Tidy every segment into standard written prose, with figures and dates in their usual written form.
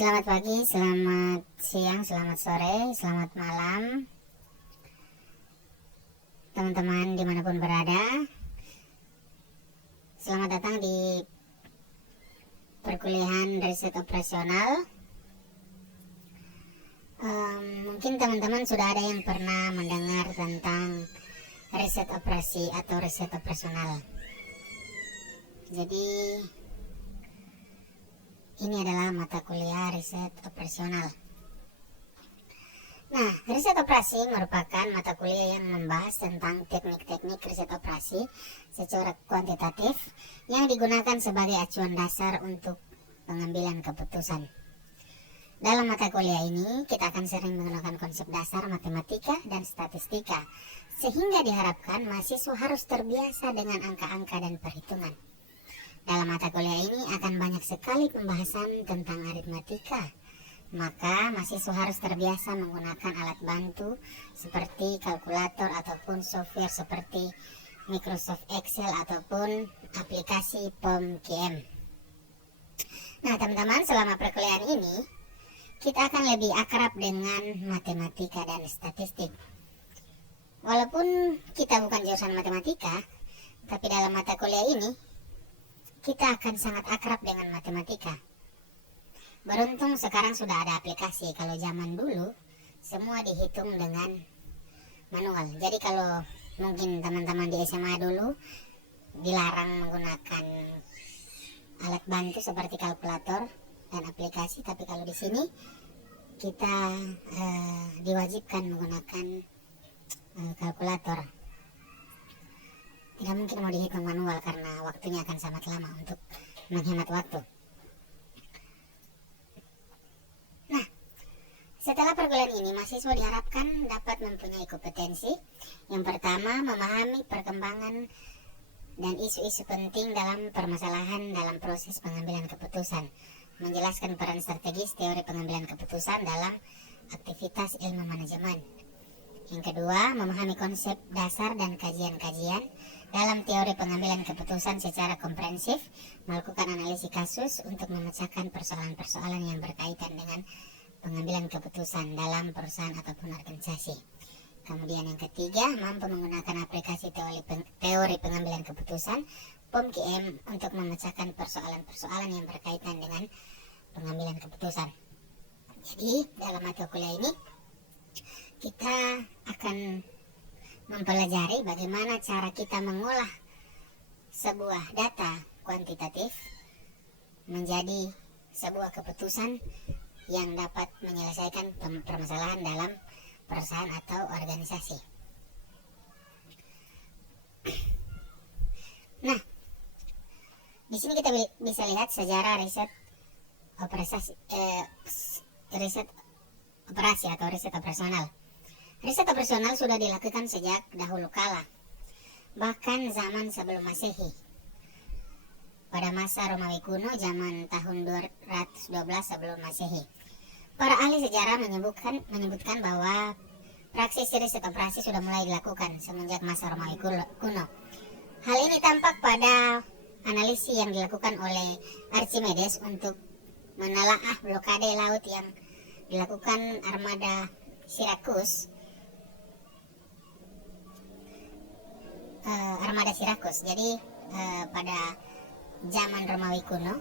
Selamat pagi, selamat siang, selamat sore, selamat malam teman-teman dimanapun berada. Selamat datang di perkuliahan riset operasional. Mungkin teman-teman sudah ada yang pernah mendengar tentang riset operasi atau riset operasional. Jadi ini adalah mata kuliah riset operasional. Nah, riset operasi merupakan mata kuliah yang membahas tentang teknik-teknik riset operasi secara kuantitatif yang digunakan sebagai acuan dasar untuk pengambilan keputusan. Dalam mata kuliah ini, kita akan sering menggunakan konsep dasar matematika dan statistika, sehingga diharapkan mahasiswa harus terbiasa dengan angka-angka dan perhitungan. Dalam mata kuliah ini akan banyak sekali pembahasan tentang aritmatika, maka mahasiswa harus terbiasa menggunakan alat bantu seperti kalkulator ataupun software seperti Microsoft Excel ataupun aplikasi POM-QM. Nah teman-teman, selama perkuliahan ini kita akan lebih akrab dengan matematika dan statistik. Walaupun kita bukan jurusan matematika, tapi dalam mata kuliah ini kita akan sangat akrab dengan matematika. Beruntung sekarang sudah ada aplikasi. Kalau zaman dulu semua dihitung dengan manual. Jadi kalau mungkin teman-teman di SMA dulu dilarang menggunakan alat bantu seperti kalkulator dan aplikasi, tapi kalau di sini kita diwajibkan menggunakan kalkulator. Tidak mungkin mau dihitung manual karena waktunya akan sangat lama untuk menghemat waktu. Nah, setelah perkuliahan ini, mahasiswa diharapkan dapat mempunyai kompetensi. Yang pertama, memahami perkembangan dan isu-isu penting dalam permasalahan dalam proses pengambilan keputusan, menjelaskan peran strategis teori pengambilan keputusan dalam aktivitas ilmu manajemen. Yang kedua, memahami konsep dasar dan kajian-kajian dalam teori pengambilan keputusan secara komprehensif, melakukan analisis kasus untuk memecahkan persoalan-persoalan yang berkaitan dengan pengambilan keputusan dalam perusahaan ataupun organisasi. Kemudian yang ketiga, mampu menggunakan aplikasi teori pengambilan keputusan POM-QM untuk memecahkan persoalan-persoalan yang berkaitan dengan pengambilan keputusan. Jadi dalam mata kuliah ini kita akan mempelajari bagaimana cara kita mengolah sebuah data kuantitatif menjadi sebuah keputusan yang dapat menyelesaikan permasalahan dalam perusahaan atau organisasi. Nah, di sini kita bisa lihat sejarah riset operasi atau riset operasional. Riset operasional sudah dilakukan sejak dahulu kala, bahkan zaman sebelum Masehi. Pada masa Romawi kuno, zaman tahun 212 sebelum Masehi. Para ahli sejarah menyebutkan bahwa praksis riset operasi sudah mulai dilakukan semenjak masa Romawi kuno. Hal ini tampak pada analisis yang dilakukan oleh Archimedes untuk menelaah blokade laut yang dilakukan armada Sirakus. Jadi pada zaman Romawi kuno,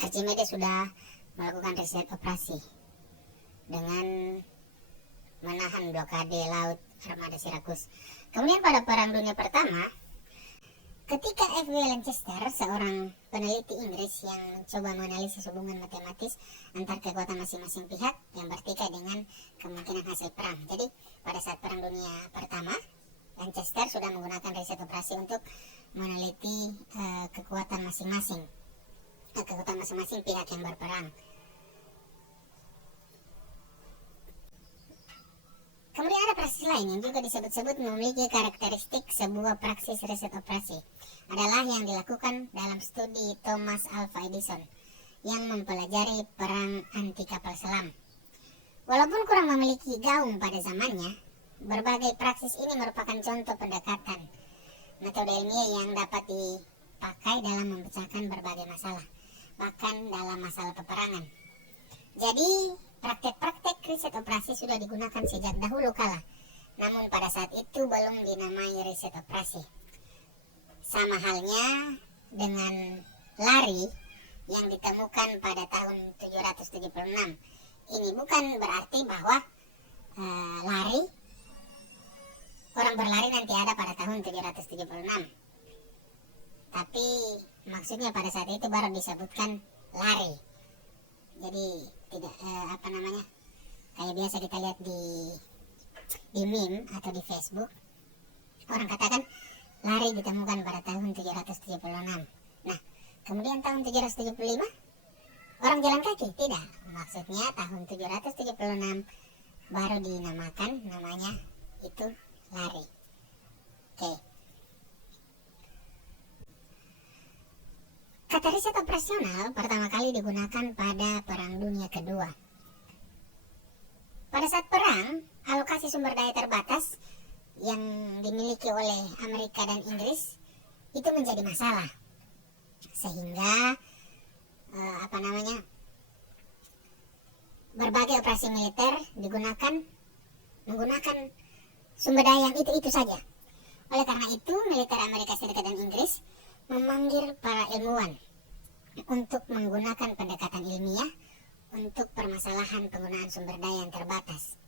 Archimedes sudah melakukan riset operasi dengan menahan blokade laut armada Sirakus. Kemudian pada Perang Dunia Pertama, ketika F.W. Lancaster, seorang peneliti Inggris yang mencoba menganalisis hubungan matematis antar kekuatan masing-masing pihak yang bertikai dengan kemungkinan hasil perang. Jadi pada saat Perang Dunia Pertama, Lancaster sudah menggunakan riset operasi untuk meneliti kekuatan masing-masing pihak yang berperang. Kemudian ada praksis lain yang juga disebut-sebut memiliki karakteristik sebuah praksis riset operasi, adalah yang dilakukan dalam studi Thomas Alva Edison yang mempelajari perang anti kapal selam. Walaupun kurang memiliki gaung pada zamannya, berbagai praksis ini merupakan contoh pendekatan metode ilmiah yang dapat dipakai dalam memecahkan berbagai masalah. bahkan dalam masalah peperangan. Jadi, praktek-praktek riset operasi sudah digunakan sejak dahulu kala, namun pada saat itu belum dinamai riset operasi. Sama halnya dengan lari yang ditemukan pada tahun 776. Ini bukan berarti bahwa orang berlari nanti ada pada tahun 776. Tapi maksudnya pada saat itu baru disebutkan lari. Jadi tidak kayak biasa kita lihat di meme atau di Facebook, orang katakan lari ditemukan pada tahun 776. Nah, kemudian tahun 775 orang jalan kaki? Tidak. Maksudnya tahun 776 baru dinamakan namanya itu lari. Oke. Kata riset operasional pertama kali digunakan pada Perang Dunia Kedua. Pada saat perang, alokasi sumber daya terbatas yang dimiliki oleh Amerika dan Inggris itu menjadi masalah. Sehingga berbagai operasi militer menggunakan sumber daya yang itu saja. Oleh karena itu, militer Amerika Serikat dan Inggris memanggil para ilmuwan untuk menggunakan pendekatan ilmiah untuk permasalahan penggunaan sumber daya yang terbatas.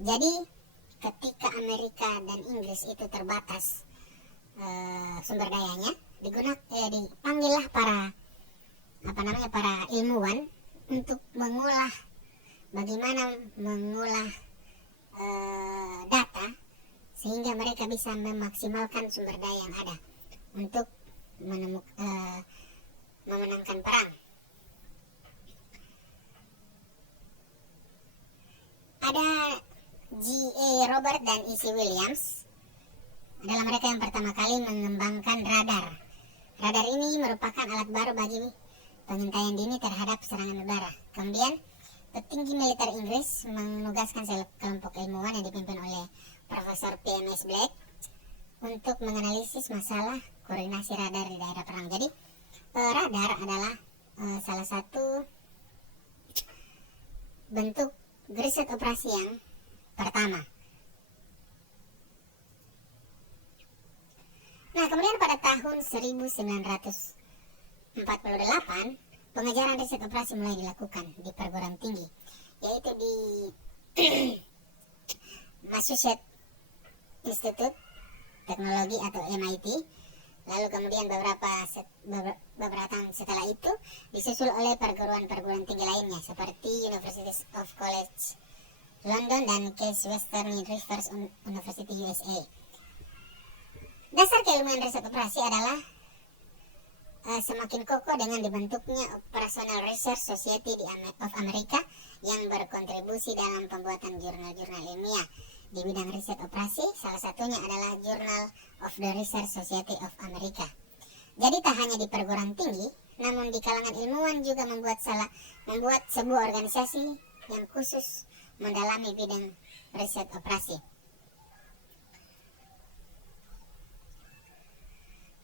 Jadi, ketika Amerika dan Inggris itu terbatas sumber dayanya, dipanggillah para ilmuwan untuk bagaimana mengolah data sehingga mereka bisa memaksimalkan sumber daya yang ada untuk memenangkan perang. Ada G.A. Robert dan E.C. Williams adalah mereka yang pertama kali mengembangkan radar. Radar ini merupakan alat baru bagi pengintaian dini terhadap serangan udara. Kemudian, petinggi militer Inggris menugaskan kelompok ilmuwan yang dipimpin oleh Profesor P.M.S. Black untuk menganalisis masalah koordinasi radar di daerah perang. Jadi, radar adalah salah satu bentuk riset operasi yang pertama. Nah, kemudian pada tahun 1948, pengejaran riset operasi mulai dilakukan di perguruan tinggi, yaitu di Massachusetts Institute Teknologi atau MIT. Lalu kemudian beberapa tahun setelah itu disusul oleh perguruan tinggi lainnya seperti University of College London dan Case Western Reserve University USA. Dasar keilmuan riset operasi adalah semakin kokoh dengan dibentuknya Operational Research Society of America yang berkontribusi dalam pembuatan jurnal-jurnal ilmiah di bidang riset operasi. Salah satunya adalah Journal of the Research Society of America. Jadi tak hanya di perguruan tinggi, namun di kalangan ilmuwan juga membuat sebuah organisasi yang khusus mendalami bidang riset operasi.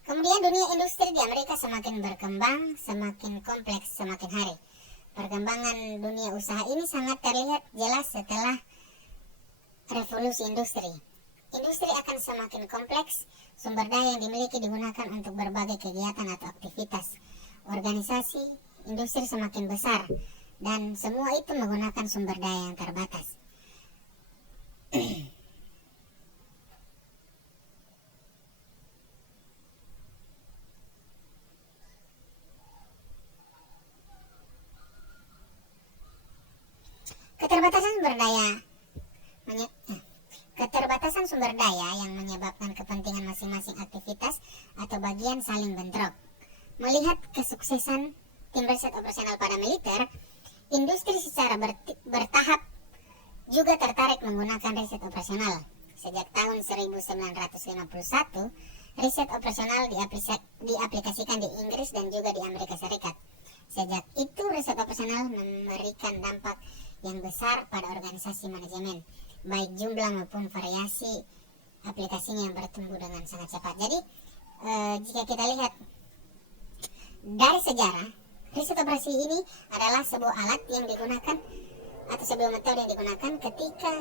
Kemudian dunia industri di Amerika semakin berkembang, semakin kompleks semakin hari. Perkembangan dunia usaha ini sangat terlihat jelas setelah revolusi industri. Industri akan semakin kompleks, sumber daya yang dimiliki digunakan untuk berbagai kegiatan atau aktivitas. Organisasi industri semakin besar, dan semua itu menggunakan sumber daya yang terbatas. Keterbatasan sumber daya yang menyebabkan kepentingan masing-masing aktivitas atau bagian saling bentrok. Melihat kesuksesan tim riset operasional pada militer, industri secara bertahap juga tertarik menggunakan riset operasional. Sejak tahun 1951, riset operasional diaplikasikan di Inggris dan juga di Amerika Serikat. Sejak itu, riset operasional memberikan dampak yang besar pada organisasi manajemen, baik jumlah maupun variasi aplikasinya yang bertumbuh dengan sangat cepat. Jadi, jika kita lihat Dari sejarah, riset operasi ini adalah sebuah alat yang digunakan atau sebuah metode yang digunakan ketika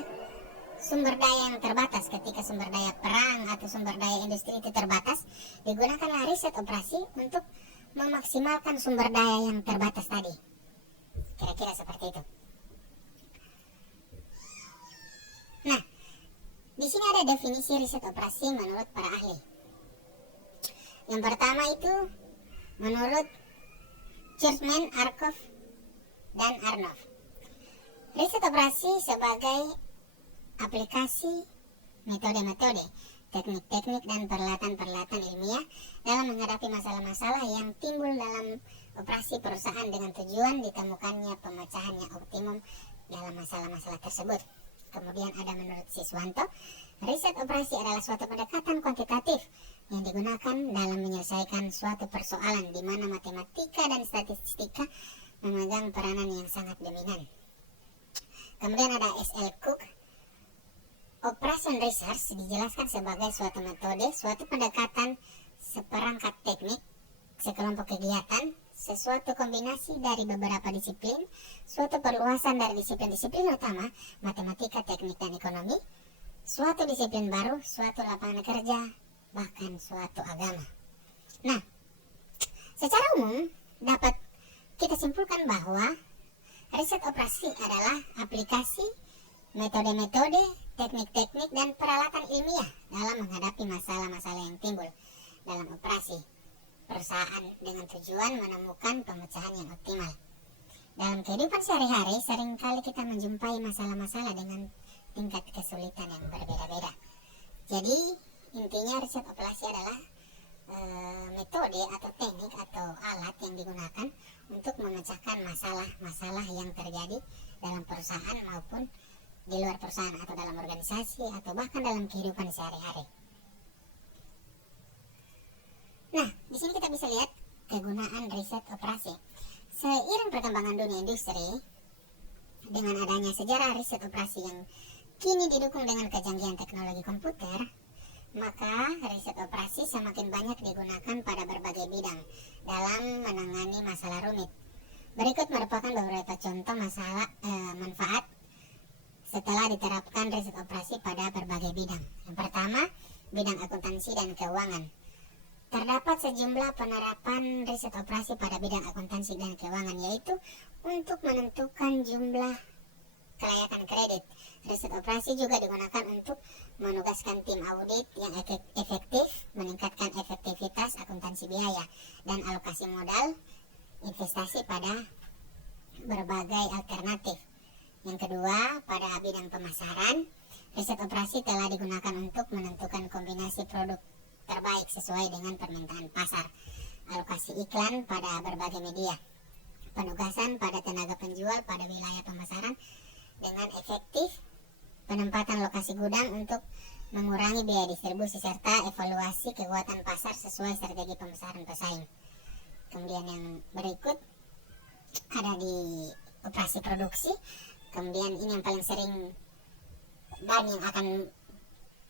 sumber daya yang terbatas, ketika sumber daya perang atau sumber daya industri itu terbatas, digunakanlah riset operasi untuk memaksimalkan sumber daya yang terbatas tadi. Kira-kira seperti itu. Nah, di sini ada definisi riset operasi menurut para ahli. Yang pertama itu menurut Churchman, Arkoff, dan Arnoff. Riset operasi sebagai aplikasi metode-metode, teknik-teknik, dan peralatan-peralatan ilmiah dalam menghadapi masalah-masalah yang timbul dalam operasi perusahaan dengan tujuan ditemukannya pemecahannya optimum dalam masalah-masalah tersebut. Kemudian ada menurut Siswanto, riset operasi adalah suatu pendekatan kuantitatif yang digunakan dalam menyelesaikan suatu persoalan di mana matematika dan statistika memegang peranan yang sangat dominan. Kemudian ada S.L. Cook, operation research dijelaskan sebagai suatu metode, suatu pendekatan, seperangkat teknik, sekelompok kegiatan, sesuatu kombinasi dari beberapa disiplin, suatu perluasan dari disiplin-disiplin utama, matematika, teknik, dan ekonomi, suatu disiplin baru, suatu lapangan kerja, bahkan suatu agama. Nah, secara umum dapat kita simpulkan bahwa riset operasi adalah aplikasi metode-metode, teknik-teknik, dan peralatan ilmiah dalam menghadapi masalah-masalah yang timbul dalam operasi perusahaan dengan tujuan menemukan pemecahan yang optimal. Dalam kehidupan sehari-hari, seringkali kita menjumpai masalah-masalah dengan tingkat kesulitan yang berbeda-beda. Jadi, intinya riset operasi adalah metode atau teknik atau alat yang digunakan untuk memecahkan masalah-masalah yang terjadi dalam perusahaan maupun di luar perusahaan atau dalam organisasi atau bahkan dalam kehidupan sehari-hari. Nah, di sini kita bisa lihat kegunaan riset operasi. Seiring perkembangan dunia industri, dengan adanya sejarah riset operasi yang kini didukung dengan kecanggihan teknologi komputer, maka riset operasi semakin banyak digunakan pada berbagai bidang dalam menangani masalah rumit. Berikut merupakan beberapa contoh manfaat setelah diterapkan riset operasi pada berbagai bidang. Yang pertama, bidang akuntansi dan keuangan. Terdapat sejumlah penerapan riset operasi pada bidang akuntansi dan keuangan, yaitu untuk menentukan jumlah kelayakan kredit. Riset operasi juga digunakan untuk menugaskan tim audit yang efektif, meningkatkan efektivitas akuntansi biaya, dan alokasi modal investasi pada berbagai alternatif. Yang kedua, pada bidang pemasaran, riset operasi telah digunakan untuk menentukan kombinasi produk terbaik sesuai dengan permintaan pasar, alokasi iklan pada berbagai media, penugasan pada tenaga penjual pada wilayah pemasaran dengan efektif, penempatan lokasi gudang untuk mengurangi biaya distribusi, serta evaluasi kekuatan pasar sesuai strategi pemasaran pesaing. Kemudian yang berikut ada di operasi produksi. Kemudian ini yang paling sering dan yang akan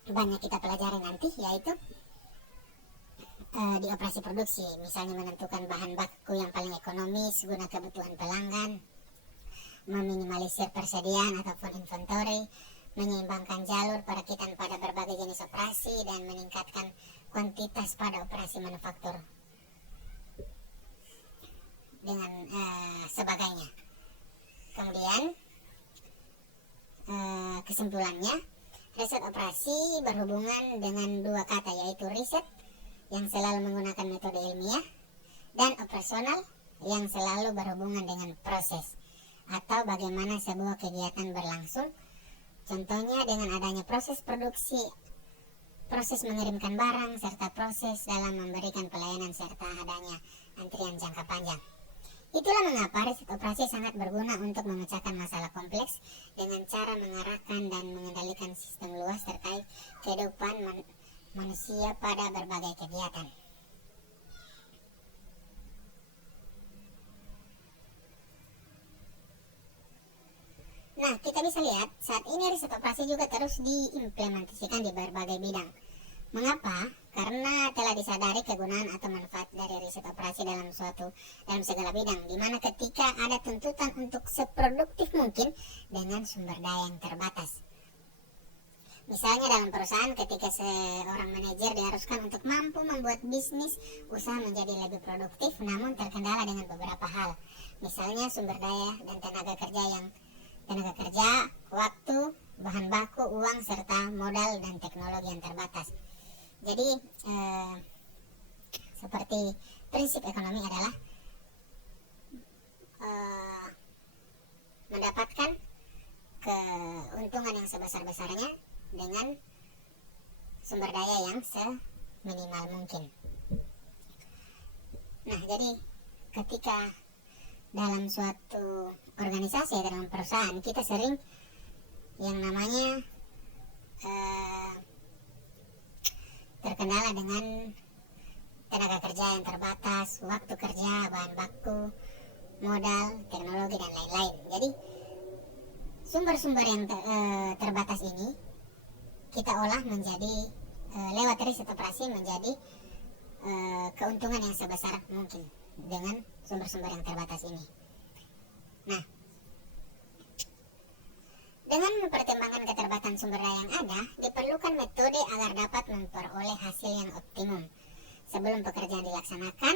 banyak kita pelajari nanti, yaitu di operasi produksi, misalnya menentukan bahan baku yang paling ekonomis guna kebutuhan pelanggan, meminimalisir persediaan ataupun inventory, menyeimbangkan jalur perakitan pada berbagai jenis operasi, dan meningkatkan kuantitas pada operasi manufaktur dengan sebagainya. Kemudian kesimpulannya, riset operasi berhubungan dengan dua kata, yaitu riset yang selalu menggunakan metode ilmiah dan operasional yang selalu berhubungan dengan proses atau bagaimana sebuah kegiatan berlangsung. Contohnya dengan adanya proses produksi, proses mengirimkan barang, serta proses dalam memberikan pelayanan serta adanya antrian jangka panjang. Itulah mengapa riset operasi sangat berguna untuk memecahkan masalah kompleks dengan cara mengarahkan dan mengendalikan sistem luas terkait kehidupan manusia pada berbagai kegiatan. Nah, kita bisa lihat saat ini riset operasi juga terus diimplementasikan di berbagai bidang. Mengapa? karena telah disadari kegunaan atau manfaat dari riset operasi dalam segala bidang, di mana ketika ada tuntutan untuk seproduktif mungkin dengan sumber daya yang terbatas. Misalnya dalam perusahaan, ketika seorang manajer diharuskan untuk mampu membuat bisnis usaha menjadi lebih produktif, namun terkendala dengan beberapa hal. Misalnya sumber daya dan tenaga kerja, waktu, bahan baku, uang, serta modal dan teknologi yang terbatas. Jadi seperti prinsip ekonomi adalah mendapatkan keuntungan yang sebesar-besarnya dengan sumber daya yang seminimal mungkin. Nah, jadi ketika dalam suatu organisasi, dalam perusahaan, kita sering yang namanya terkendala dengan tenaga kerja yang terbatas, waktu kerja, bahan baku, modal, teknologi, dan lain-lain. Jadi sumber-sumber yang terbatas ini kita olah menjadi lewat riset operasi menjadi keuntungan yang sebesar mungkin dengan sumber-sumber yang terbatas ini. Nah, dengan mempertimbangkan keterbatasan sumber daya yang ada, diperlukan metode agar dapat memperoleh hasil yang optimum. Sebelum pekerjaan dilaksanakan,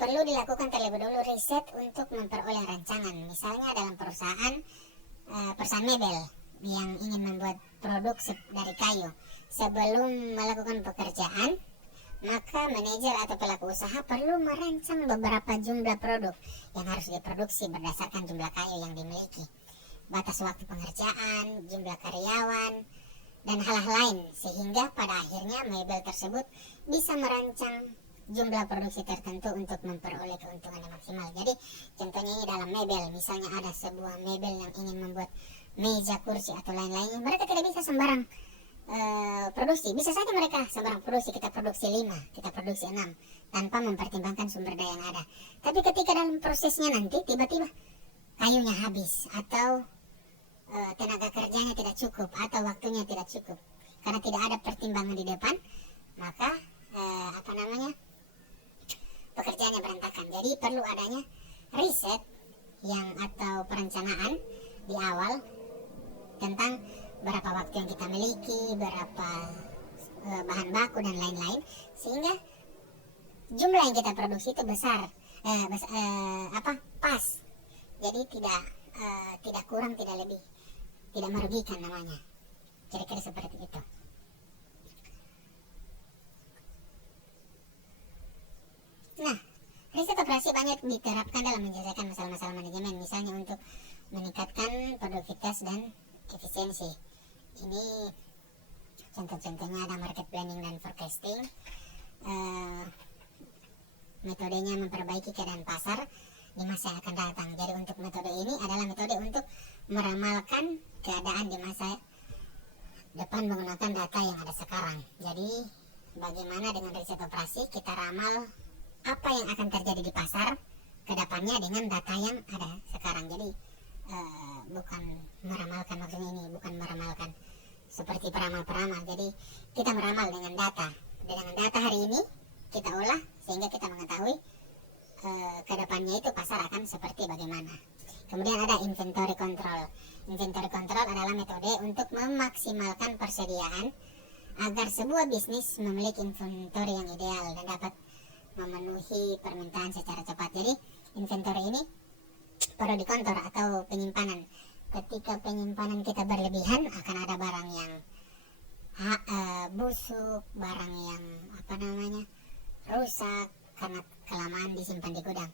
perlu dilakukan terlebih dahulu riset untuk memperoleh rancangan. Misalnya dalam perusahaan mebel yang ingin membuat produk dari kayu. Sebelum melakukan pekerjaan, maka manajer atau pelaku usaha perlu merancang beberapa jumlah produk yang harus diproduksi berdasarkan jumlah kayu yang dimiliki, batas waktu pengerjaan, jumlah karyawan, dan hal-hal lain, sehingga pada akhirnya mebel tersebut bisa merancang jumlah produksi tertentu untuk memperoleh keuntungan yang maksimal. Jadi contohnya ini dalam mebel, misalnya ada sebuah mebel yang ingin membuat meja, kursi, atau lain-lainnya, mereka tidak bisa sembarang produksi. Bisa saja mereka sembarang produksi, kita produksi 5, kita produksi 6, tanpa mempertimbangkan sumber daya yang ada. Tapi ketika dalam prosesnya nanti tiba-tiba kayunya habis, atau tenaga kerjanya tidak cukup, atau waktunya tidak cukup, karena tidak ada pertimbangan di depan, maka pekerjaannya berantakan. Jadi perlu adanya riset atau perencanaan di awal tentang berapa waktu yang kita miliki, berapa bahan baku, dan lain-lain, sehingga jumlah yang kita produksi itu pas. Jadi tidak kurang, tidak lebih, tidak merugikan namanya. Kira-kira seperti itu. Nah, riset operasi banyak diterapkan dalam menyelesaikan masalah-masalah manajemen, misalnya untuk meningkatkan produktivitas dan efisiensi. Ini contoh-contohnya ada market planning dan forecasting. Metodenya memperbaiki keadaan pasar di masa yang akan datang. Jadi untuk metode ini adalah metode untuk meramalkan keadaan di masa depan menggunakan data yang ada sekarang. Jadi bagaimana dengan riset operasi kita ramal apa yang akan terjadi di pasar ke depannya dengan data yang ada sekarang. Jadi bukan meramalkan, maksudnya ini bukan meramalkan seperti peramal-peramal. Jadi kita meramal dengan data. Dengan data hari ini kita olah sehingga kita mengetahui ke depannya itu pasar akan seperti bagaimana. Kemudian ada inventory control. Inventory control adalah metode untuk memaksimalkan persediaan agar sebuah bisnis memiliki inventory yang ideal dan dapat memenuhi permintaan secara cepat. Jadi inventory ini perlu dikontrol atau penyimpanan. Ketika penyimpanan kita berlebihan, akan ada barang yang busuk, barang yang rusak karena kelamaan disimpan di gudang.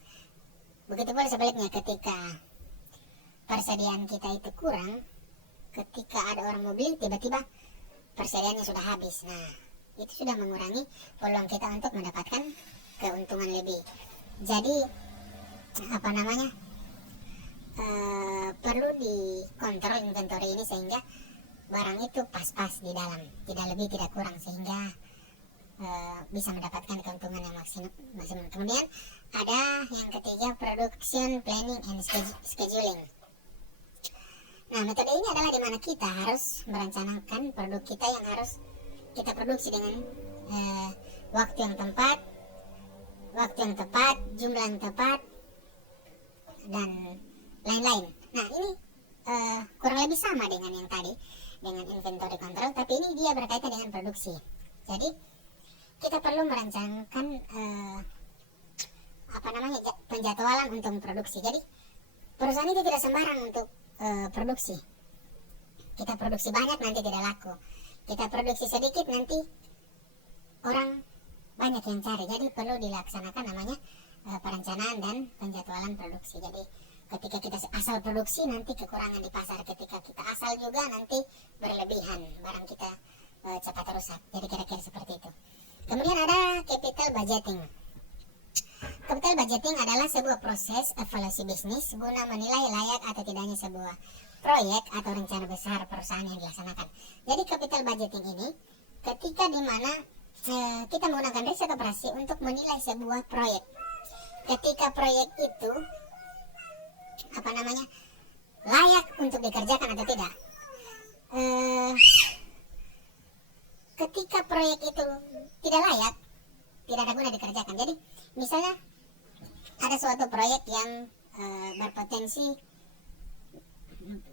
Begitu pula sebaliknya, ketika persediaan kita itu kurang, ketika ada orang mau beli, tiba-tiba persediaannya sudah habis. Nah, itu sudah mengurangi peluang kita untuk mendapatkan keuntungan lebih. Jadi perlu dikontrol inventory ini sehingga barang itu pas-pas di dalam, tidak lebih tidak kurang, sehingga bisa mendapatkan keuntungan yang maksimum. Kemudian ada yang ketiga, production planning and scheduling. Nah, metode ini adalah dimana kita harus merencanakan produk kita yang harus kita produksi dengan waktu yang tepat, jumlah yang tepat, dan lain-lain. Nah, ini kurang lebih sama dengan yang tadi, dengan inventory control, tapi ini dia berkaitan dengan produksi. Jadi kita perlu merancangkan penjadwalan untuk produksi. Jadi perusahaan itu tidak sembarang untuk produksi. Kita produksi banyak nanti tidak laku, kita produksi sedikit nanti orang banyak yang cari. Jadi perlu dilaksanakan namanya perencanaan dan penjadwalan produksi. Jadi ketika kita asal produksi nanti kekurangan di pasar, ketika kita asal juga nanti berlebihan, barang kita cepat rusak. Jadi kira-kira seperti itu. Kemudian ada capital budgeting. Capital budgeting adalah sebuah proses evaluasi bisnis guna menilai layak atau tidaknya sebuah proyek atau rencana besar perusahaan yang dilaksanakan. Jadi capital budgeting ini ketika dimana kita menggunakan riset operasi untuk menilai sebuah proyek. Ketika proyek itu layak untuk dikerjakan atau tidak. Ketika proyek itu tidak layak, tidak ada guna dikerjakan. Jadi misalnya ada suatu proyek yang berpotensi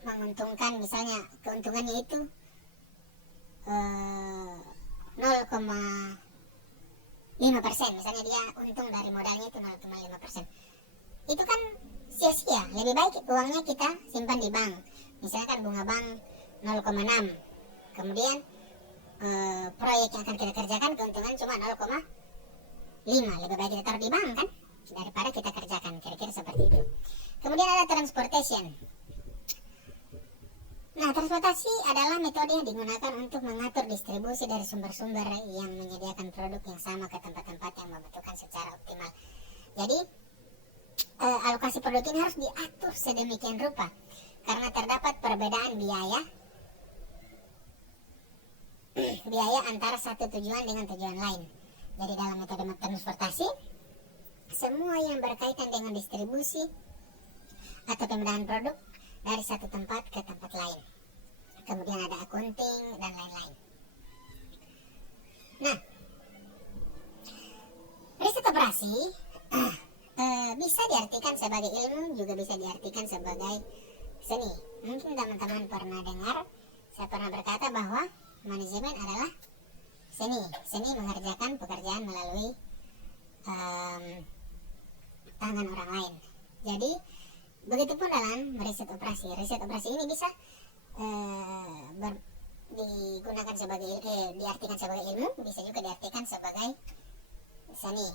menguntungkan, misalnya keuntungannya itu 0,5%, misalnya dia untung dari modalnya itu 0,5%. Itu kan sia-sia. Lebih baik uangnya kita simpan di bank. Misalkan bunga bank 0,6. Kemudian proyek yang akan kita kerjakan keuntungan cuma 0,5. Lebih baik kita taruh di bank kan daripada kita kerjakan. Kira-kira seperti itu. Kemudian ada transportation. Nah, transportasi adalah metode yang digunakan untuk mengatur distribusi dari sumber-sumber yang menyediakan produk yang sama ke tempat-tempat yang membutuhkan secara optimal. Jadi alokasi produk ini harus diatur sedemikian rupa karena terdapat perbedaan biaya antara satu tujuan dengan tujuan lain. Jadi dalam metode transportasi, semua yang berkaitan dengan distribusi atau pemindahan produk dari satu tempat ke tempat lain. Kemudian ada accounting dan lain-lain. Nah, riset operasi bisa diartikan sebagai ilmu, juga bisa diartikan sebagai seni. Mungkin teman-teman pernah dengar, saya pernah berkata bahwa manajemen adalah seni. Seni mengerjakan pekerjaan melalui tangan orang lain. Jadi begitupun dalam riset operasi. Riset operasi ini bisa digunakan sebagai diartikan sebagai ilmu, bisa juga diartikan sebagai seni.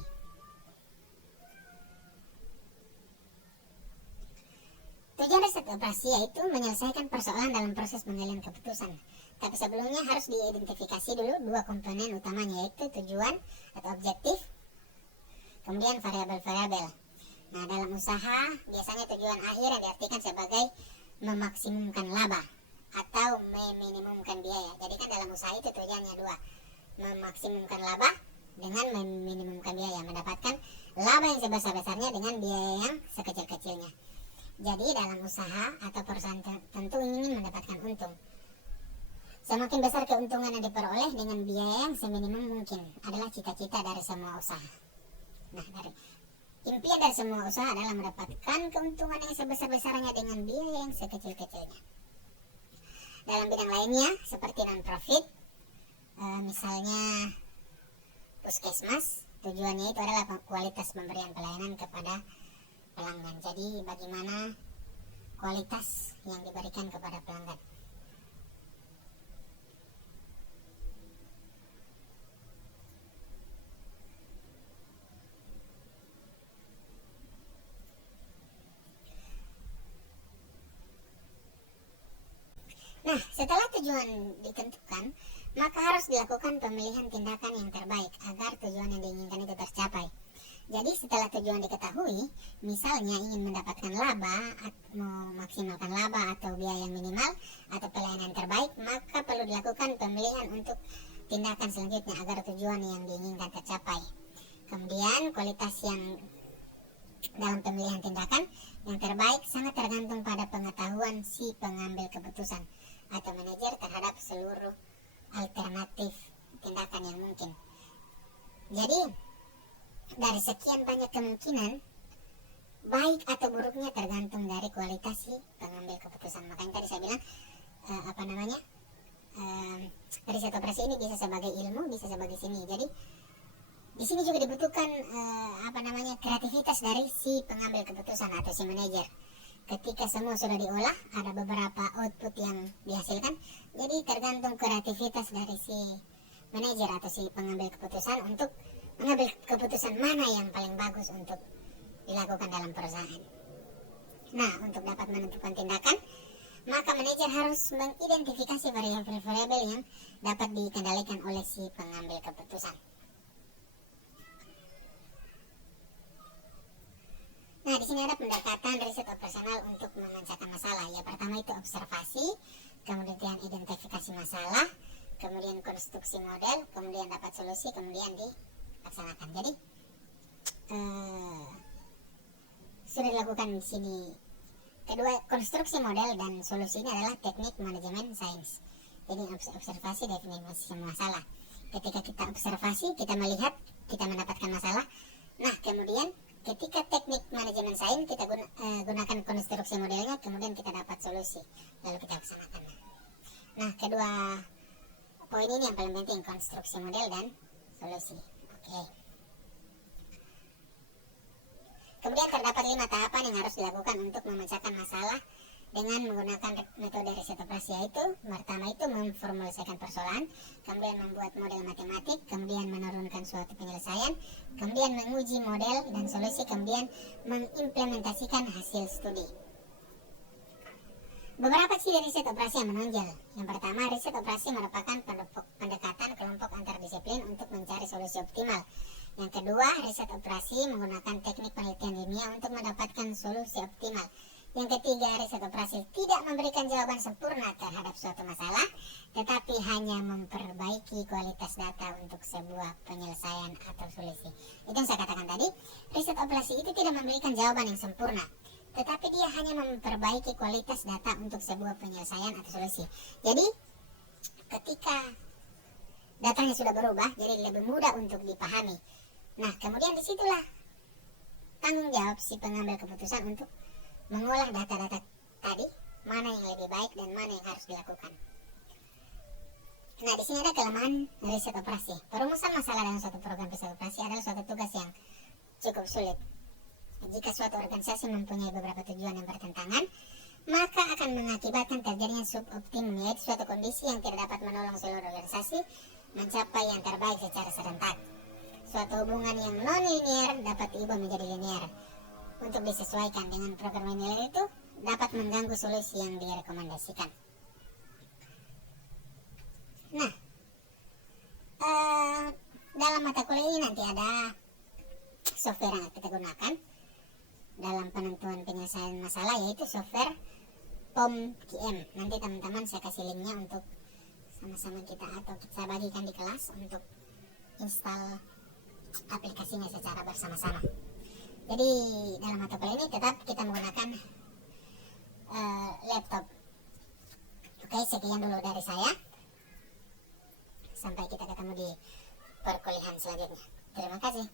Tujuan riset operasi yaitu menyelesaikan persoalan dalam proses pengambilan keputusan. Tapi sebelumnya harus diidentifikasi dulu dua komponen utamanya, yaitu tujuan atau objektif, kemudian variabel-variabel. Nah, dalam usaha biasanya tujuan akhir yang diartikan sebagai memaksimumkan laba atau meminimumkan biaya. Jadi kan dalam usaha itu tujuannya dua, memaksimumkan laba dengan meminimumkan biaya, mendapatkan laba yang sebesar-besarnya dengan biaya yang sekecil-kecilnya. Jadi dalam usaha atau perusahaan tentu ingin mendapatkan untung. Semakin besar keuntungan yang diperoleh dengan biaya yang seminimum mungkin adalah cita-cita dari semua usaha. Nah, impian dari semua usaha adalah mendapatkan keuntungan yang sebesar-besarnya dengan biaya yang sekecil-kecilnya. Dalam bidang lainnya seperti non-profit, misalnya puskesmas, tujuannya itu adalah kualitas pemberian pelayanan kepada pelanggan. Jadi bagaimana kualitas yang diberikan kepada pelanggan. Nah, setelah tujuan ditentukan, maka harus dilakukan pemilihan tindakan yang terbaik agar tujuan yang diinginkan itu tercapai. Jadi setelah tujuan diketahui, misalnya ingin mendapatkan laba, memaksimalkan laba atau biaya yang minimal, atau pelayanan terbaik, maka perlu dilakukan pemilihan untuk tindakan selanjutnya agar tujuan yang diinginkan tercapai. Kemudian kualitas yang dalam pemilihan tindakan yang terbaik sangat tergantung pada pengetahuan si pengambil keputusan atau manajer terhadap seluruh alternatif tindakan yang mungkin. Jadi dari sekian banyak kemungkinan, baik atau buruknya tergantung dari kualitas si pengambil keputusan. Makanya tadi saya bilang riset operasi ini bisa sebagai ilmu, bisa sebagai seni. Jadi di sini juga dibutuhkan kreativitas dari si pengambil keputusan atau si manajer. Ketika semua sudah diolah, ada beberapa output yang dihasilkan. Jadi tergantung kreativitas dari si manajer atau si pengambil keputusan untuk mengambil keputusan mana yang paling bagus untuk dilakukan dalam perusahaan. Nah, untuk dapat menentukan tindakan, maka manajer harus mengidentifikasi variabel-variabel yang dapat dikendalikan oleh si pengambil keputusan. Nah, di sini ada pendekatan riset operasional untuk memecahkan masalah. Ya, pertama itu observasi, kemudian identifikasi masalah, kemudian konstruksi model, kemudian dapat solusi, kemudian dilaksanakan. Jadi sudah dilakukan di sini. Kedua, konstruksi model dan solusi ini adalah teknik manajemen sains. Jadi observasi, definisi masalah. Ketika kita observasi, kita melihat, kita mendapatkan masalah. Nah, kemudian ketika teknik manajemen sains kita gunakan konstruksi modelnya, kemudian kita dapat solusi, lalu kita laksanakan. Nah, kedua poin ini yang paling penting, konstruksi model dan solusi. Oke. Kemudian terdapat 5 tahapan yang harus dilakukan untuk memecahkan masalah dengan menggunakan metode riset operasi, yaitu pertama itu memformulasikan persoalan, kemudian membuat model matematik, kemudian menurunkan suatu penyelesaian, kemudian menguji model dan solusi, kemudian mengimplementasikan hasil studi. Beberapa ciri riset operasi yang menonjol. Yang pertama, riset operasi merupakan pendekatan kelompok antardisiplin untuk mencari solusi optimal. Yang kedua, riset operasi menggunakan teknik penelitian ilmiah untuk mendapatkan solusi optimal. Yang ketiga, riset operasi tidak memberikan jawaban sempurna terhadap suatu masalah, tetapi hanya memperbaiki kualitas data untuk sebuah penyelesaian atau solusi. Itu yang saya katakan tadi, riset operasi itu tidak memberikan jawaban yang sempurna, tetapi dia hanya memperbaiki kualitas data untuk sebuah penyelesaian atau solusi. Jadi, ketika datanya sudah berubah, jadi lebih mudah untuk dipahami. Nah, kemudian disitulah tanggung jawab si pengambil keputusan untuk mengolah data-data tadi, mana yang lebih baik dan mana yang harus dilakukan. Nah, di sini ada kelemahan riset operasi. Perumusan masalah dalam suatu program riset operasi adalah suatu tugas yang cukup sulit. Jika suatu organisasi mempunyai beberapa tujuan yang bertentangan, maka akan mengakibatkan terjadinya suboptimum, yaitu suatu kondisi yang tidak dapat menolong seluruh organisasi mencapai yang terbaik secara serentak. Suatu hubungan yang non-linear dapat diubah menjadi linear. Untuk disesuaikan dengan program linear itu dapat mengganggu solusi yang direkomendasikan. Nah, dalam mata kuliah ini nanti ada software yang kita gunakan dalam penentuan penyelesaian masalah, yaitu software POM-QM. Nanti teman-teman saya kasih linknya untuk sama-sama kita atau kita bagikan di kelas untuk install aplikasinya secara bersama-sama. Jadi dalam mata kuliah ini tetap kita menggunakan laptop. Oke, sekian dulu dari saya. Sampai kita ketemu di perkuliahan selanjutnya. Terima kasih.